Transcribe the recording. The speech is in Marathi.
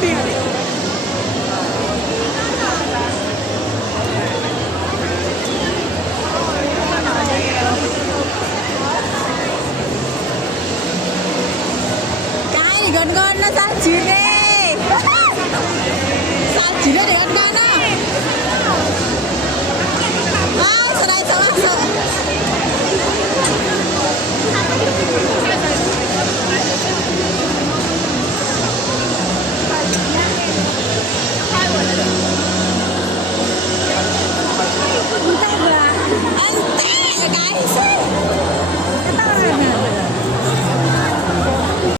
cái gần gần nó sao chỉ đi sao chỉ nó để ăn gan á sao đây sao